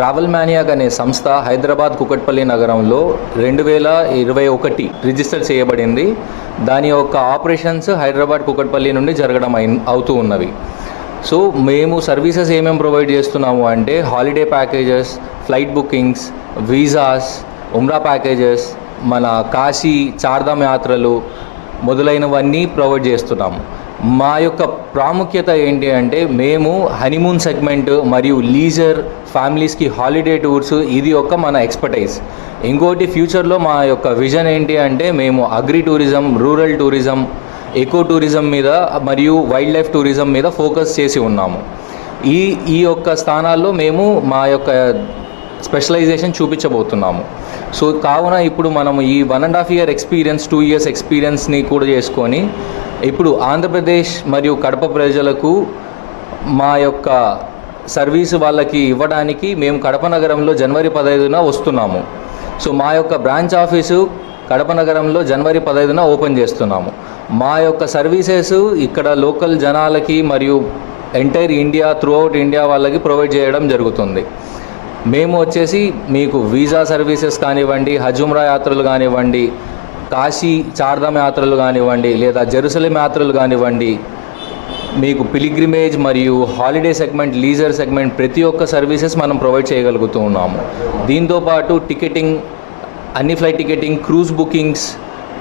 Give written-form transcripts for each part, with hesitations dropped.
Travel maniac అనే సంస్థ హైదరాబాద్ కుకట్పల్లి నగరంలో 2021 రిజిస్టర్ చేయబడింది. దాని యొక్క ఆపరేషన్స్ హైదరాబాద్ కుకట్పల్లి నుండి జరగడం అవుతూ ఉన్నవి. సో మేము సర్వీసెస్ ఏమేమి ప్రొవైడ్ చేస్తున్నాము అంటే holiday packages, flight bookings, visas, ఉమ్రా ప్యాకేజెస్, మన కాశీ చార్ధామ్ యాత్రలు మొదలైనవన్నీ ప్రొవైడ్ చేస్తున్నాము. మా యొక్క ప్రాముఖ్యత ఏంటి అంటే మేము హనీమూన్ సెగ్మెంట్ మరియు లీజర్ ఫ్యామిలీస్కి హాలిడే టూర్స్ ఇది ఒక మన ఎక్స్పర్టైజ్. ఇంకోటి ఫ్యూచర్లో మా యొక్క విజన్ ఏంటి అంటే మేము agri tourism, rural tourism, eco tourism మీద మరియు వైల్డ్ లైఫ్ టూరిజం మీద ఫోకస్ చేసి ఉన్నాము. ఈ యొక్క స్థానాల్లో మేము మా యొక్క స్పెషలైజేషన్ చూపించబోతున్నాము. సో కావున ఇప్పుడు మనము ఈ 1.5 year ఎక్స్పీరియన్స్, 2 years ఎక్స్పీరియన్స్ని కూడా చేసుకొని ఇప్పుడు ఆంధ్రప్రదేశ్ మరియు కడప ప్రజలకు మా యొక్క సర్వీసు వాళ్ళకి ఇవ్వడానికి మేము కడప నగరంలో జనవరి 15న వస్తున్నాము. సో మా యొక్క బ్రాంచ్ ఆఫీసు కడప నగరంలో జనవరి 15న ఓపెన్ చేస్తున్నాము. మా యొక్క సర్వీసెస్ ఇక్కడ లోకల్ జనాలకి మరియు ఎంటైర్ ఇండియా, త్రూఅవుట్ ఇండియా వాళ్ళకి ప్రొవైడ్ చేయడం జరుగుతుంది. మేము వచ్చేసి మీకు వీసా సర్వీసెస్ కానివ్వండి, హజ్ ఉమ్రా యాత్రలు కానివ్వండి, కాశీ చార్ధామ్ యాత్రలు కానివ్వండి, లేదా జెరూసలేం యాత్రలు కానివ్వండి, మీకు పిలిగ్రిమేజ్ మరియు హాలిడే సెగ్మెంట్, లీజర్ సెగ్మెంట్ ప్రతి ఒక్క సర్వీసెస్ మనం ప్రొవైడ్ చేయగలుగుతూ ఉన్నాము. దీంతోపాటు టికెటింగ్, అన్ని ఫ్లైట్ టికెటింగ్, క్రూజ్ బుకింగ్స్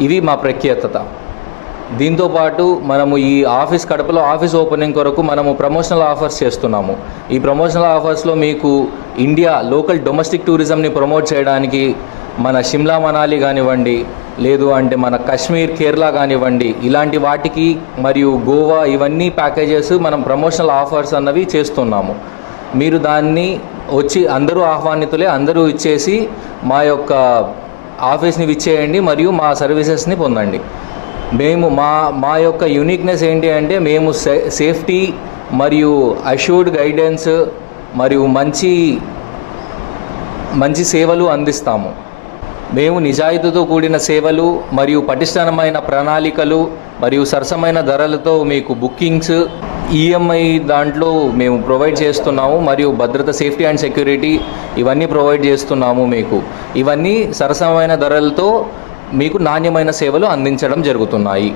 ఇవి మా ప్రఖ్యాతత. దీంతోపాటు మనము ఈ కడపలో ఆఫీస్ ఓపెనింగ్ కొరకు మనము ప్రమోషనల్ ఆఫర్స్ చేస్తున్నాము. ఈ ప్రమోషనల్ ఆఫర్స్లో మీకు ఇండియా లోకల్ డొమెస్టిక్ టూరిజంని ప్రమోట్ చేయడానికి మన షిమ్లా మనాలి కానివ్వండి, లేదు అంటే మన కాశ్మీర్, కేరళ కానివ్వండి, ఇలాంటి వాటికి మరియు గోవా ఇవన్నీ ప్యాకేజెస్ మనం ప్రమోషనల్ ఆఫర్స్ అన్నవి చేస్తున్నాము. మీరు దాన్ని వచ్చి అందరూ ఆహ్వానితులే, అందరూ ఇచ్చేసి మా యొక్క ఆఫీస్ని విచ్చేయండి మరియు మా సర్వీసెస్ని పొందండి. మేము మా యొక్క యూనిక్నెస్ ఏంటి అంటే మేము సేఫ్టీ మరియు అష్యూర్డ్ గైడెన్స్ మరియు మంచి సేవలు అందిస్తాము. మేము నిజాయితీతో కూడిన సేవలు మరియు పటిష్టమైన ప్రణాళికలు మరియు సరసమైన ధరలతో మీకు బుకింగ్స్, ఈఎంఐ దాంట్లో మేము ప్రొవైడ్ చేస్తున్నాము మరియు భద్రత, సేఫ్టీ అండ్ సెక్యూరిటీ ఇవన్నీ ప్రొవైడ్ చేస్తున్నాము. మీకు ఇవన్నీ సరసమైన ధరలతో మీకు నాణ్యమైన సేవలు అందించడం జరుగుతున్నాయి.